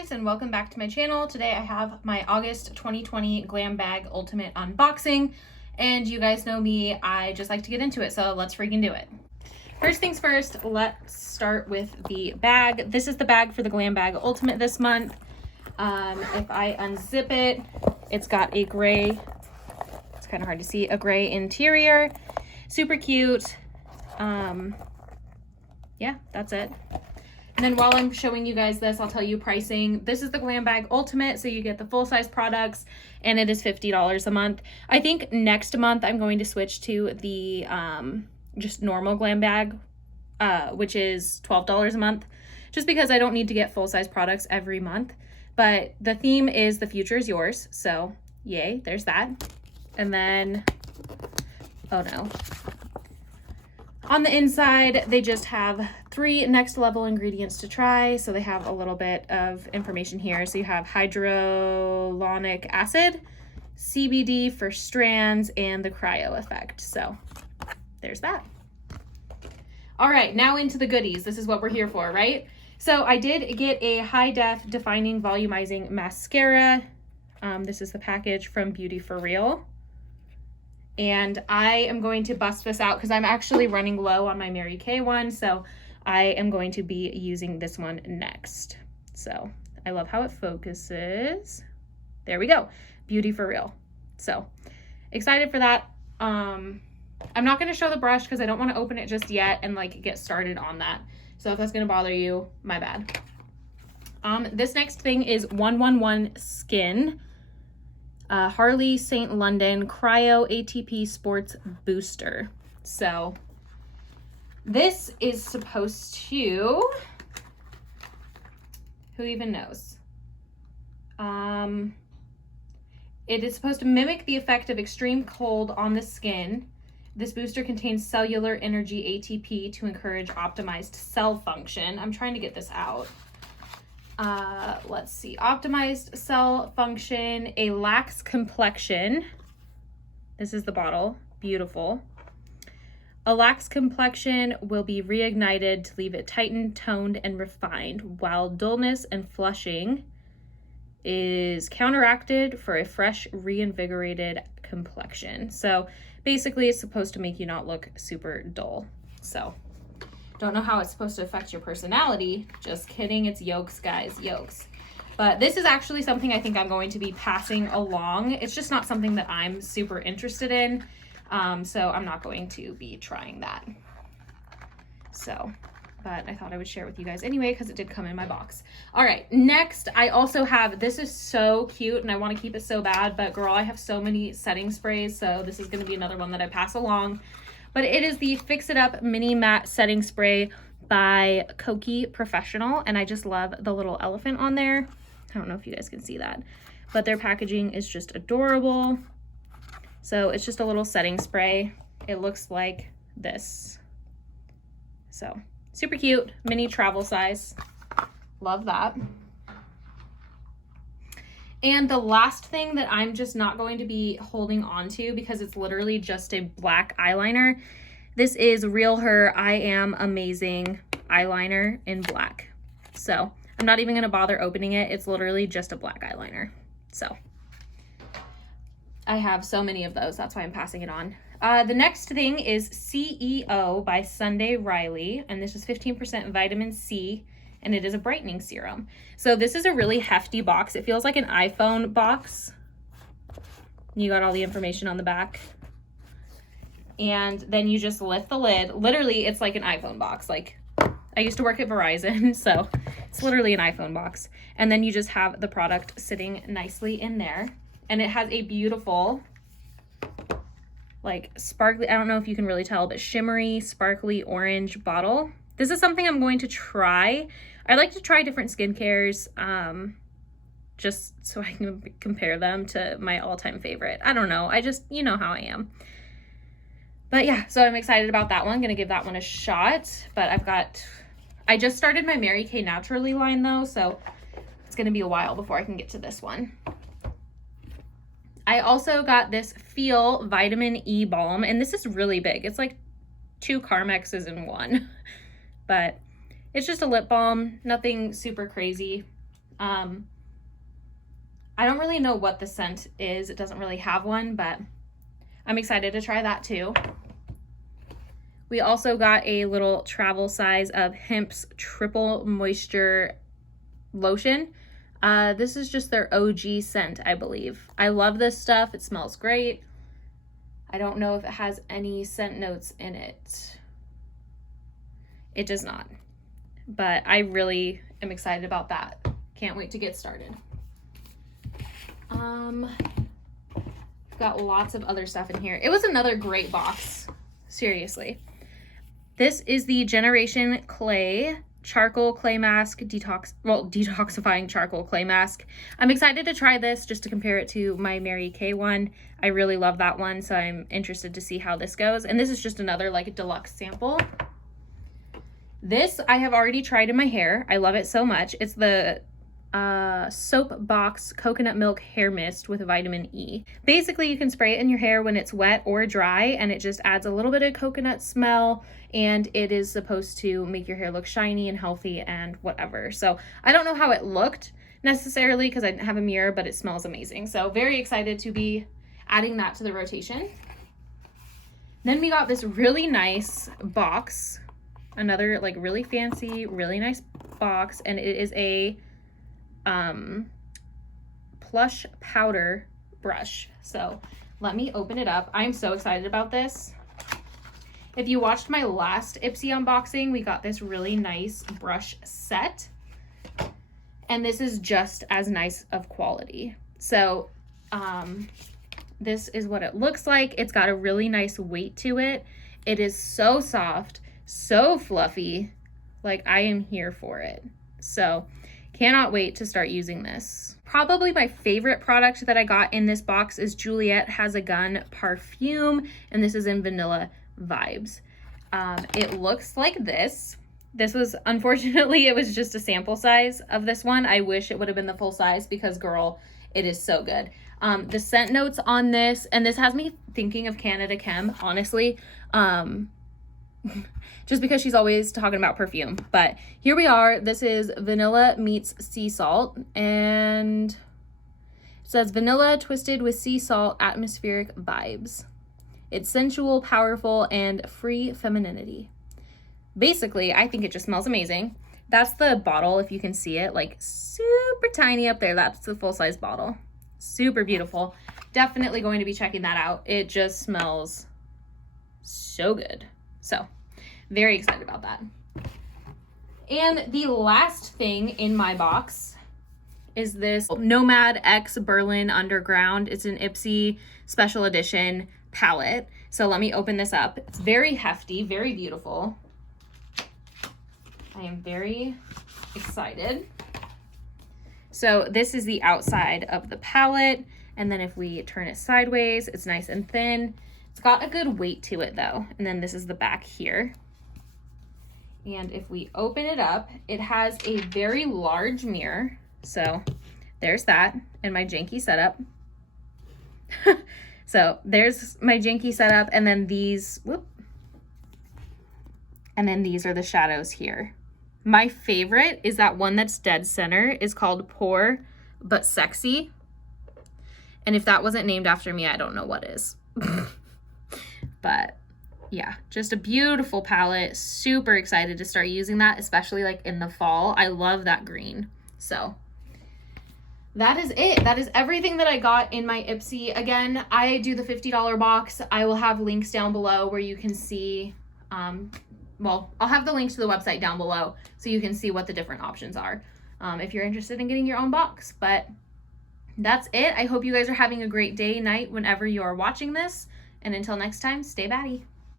guys, and welcome back to my channel. Today I have my August 2020 Glam Bag Ultimate unboxing, and you guys know me, I just like to get into it, so let's freaking do it. First things first, let's start with the bag. This is the bag for the Glam Bag Ultimate this month. If I unzip it, it's got a gray, it's kind of hard to see, a gray interior. Super cute. Yeah, that's it. And then while I'm showing you guys this, I'll tell you pricing. This is the Glam Bag Ultimate, so you get the full-size products, and it is $50 a month. I think next month I'm going to switch to the just normal Glam Bag, which is $12 a month, just because I don't need to get full-size products every month. But the theme is the future is yours, so yay, there's that. And then, oh no. On the inside, they just have 3 next level ingredients to try. So they have a little bit of information here. So you have hyaluronic acid, CBD for strands, and the cryo effect. So there's that. All right, now into the goodies. This is what we're here for, right? So I did get a high def defining volumizing mascara. This is the package from Beauty for Real. And I am going to bust this out because I'm actually running low on my Mary Kay one. So I am going to be using this one next. So I love how it focuses. There we go. Beauty for Real. So excited for that. I'm not going to show the brush because I don't want to open it just yet and like get started on that. So if that's going to bother you, my bad. This next thing is 111 Skin. Harley St. London Cryo ATP Sports Booster. So this is supposed to, who even knows? It is supposed to mimic the effect of extreme cold on the skin. This booster contains cellular energy ATP to encourage optimized cell function. I'm trying to get this out. Let's see, optimized cell function, a lax complexion. This is the bottle, beautiful. A lax complexion will be reignited to leave it tightened, toned, and refined, while dullness and flushing is counteracted for a fresh, reinvigorated complexion. So basically it's supposed to make you not look super dull. So don't know how it's supposed to affect your personality. Just kidding. It's yolks, guys, yolks. But this is actually something I think I'm going to be passing along. It's just not something that I'm super interested in. So I'm not going to be trying that. So, but I thought I would share with you guys anyway, because it did come in my box. All right, next I also have, this is so cute and I want to keep it so bad, but girl, I have so many setting sprays. So this is going to be another one that I pass along. But it is the Fix It Up Mini Matte Setting Spray by Koki Professional. And I just love the little elephant on there. I don't know if you guys can see that. But their packaging is just adorable. So it's just a little setting spray. It looks like this. So super cute, mini travel size. Love that. And the last thing that I'm just not going to be holding on to because it's literally just a black eyeliner. This is Real Her I Am Amazing eyeliner in black. So I'm not even going to bother opening it. It's literally just a black eyeliner. So I have so many of those. That's why I'm passing it on. The next thing is CEO by Sunday Riley. And this is 15% vitamin C. And it is a brightening serum. So this is a really hefty box. It feels like an iPhone box. You got all the information on the back. And then you just lift the lid. Literally, it's like an iPhone box. Like, I used to work at Verizon, so it's literally an iPhone box. And then you just have the product sitting nicely in there. And it has a beautiful, like, sparkly, I don't know if you can really tell, but shimmery, sparkly orange bottle. This is something I'm going to try. I like to try different skincares just so I can compare them to my all-time favorite. I don't know. I just, you know how I am. But yeah, so I'm excited about that one. I'm going to give that one a shot. But I just started my Mary Kay Naturally line though, so it's going to be a while before I can get to this one. I also got this Feel Vitamin E Balm, and this is really big. It's like 2 Carmexes in one. But it's just a lip balm, nothing super crazy. I don't really know what the scent is. It doesn't really have one, but I'm excited to try that too. We also got a little travel size of Hemp's Triple Moisture Lotion. This is just their OG scent, I believe. I love this stuff. It smells great. I don't know if it has any scent notes in it. It does not. But I really am excited about that. Can't wait to get started. Got lots of other stuff in here. It was another great box. Seriously. This is the Generation Clay Charcoal Clay Mask detoxifying charcoal clay mask. I'm excited to try this just to compare it to my Mary Kay one. I really love that one, so I'm interested to see how this goes. And this is just another like deluxe sample. This I have already tried in my hair. I love it so much. It's the Soap Box Coconut Milk Hair Mist with vitamin E. Basically, you can spray it in your hair when it's wet or dry, and it just adds a little bit of coconut smell, and it is supposed to make your hair look shiny and healthy and whatever. So I don't know how it looked necessarily because I didn't have a mirror, but it smells amazing. So very excited to be adding that to the rotation. Then we got this really nice box, another like really fancy, really nice box, and it is a plush powder brush. So let me open it up. I'm so excited about this. If you watched my last Ipsy unboxing, we got this really nice brush set, and this is just as nice of quality. So this is what it looks like. It's got a really nice weight to it. It is so soft, so fluffy. Like, I am here for it. So cannot wait to start using this. Probably my favorite product that I got in this box is Juliet Has a Gun perfume, and this is in Vanilla Vibes. It looks like this. This was, unfortunately, it was just a sample size of this one. I wish it would have been the full size because, girl, it is so good. The scent notes on this, and this has me thinking of Canada Chem, honestly. Just because she's always talking about perfume. But here we are. This is vanilla meets sea salt, and it says vanilla twisted with sea salt atmospheric vibes. It's sensual, powerful, and free femininity. Basically, I think it just smells amazing. That's the bottle, if you can see it, like super tiny up there. That's the full-size bottle. Super beautiful. Definitely going to be checking that out. It just smells so good. So, very excited about that. And the last thing in my box is this Nomad X Berlin Underground. It's an Ipsy special edition palette. So let me open this up. It's very hefty, very beautiful. I am very excited. So this is the outside of the palette. And then if we turn it sideways, it's nice and thin. It's got a good weight to it though. And then this is the back here. And if we open it up, it has a very large mirror. So there's that and my janky setup. So there's my janky setup, and then these, and then these are the shadows here. My favorite is that one that's dead center is called Poor But Sexy. And if that wasn't named after me, I don't know what is. But yeah, just a beautiful palette. Super excited to start using that, especially like in the fall. I love that green. So that is it. That is everything that I got in my Ipsy. Again, I do the $50 box. I will have links down below where you can see, well, I'll have the links to the website down below so you can see what the different options are if you're interested in getting your own box. But that's it. I hope you guys are having a great day, night, whenever you are watching this. And until next time, stay batty.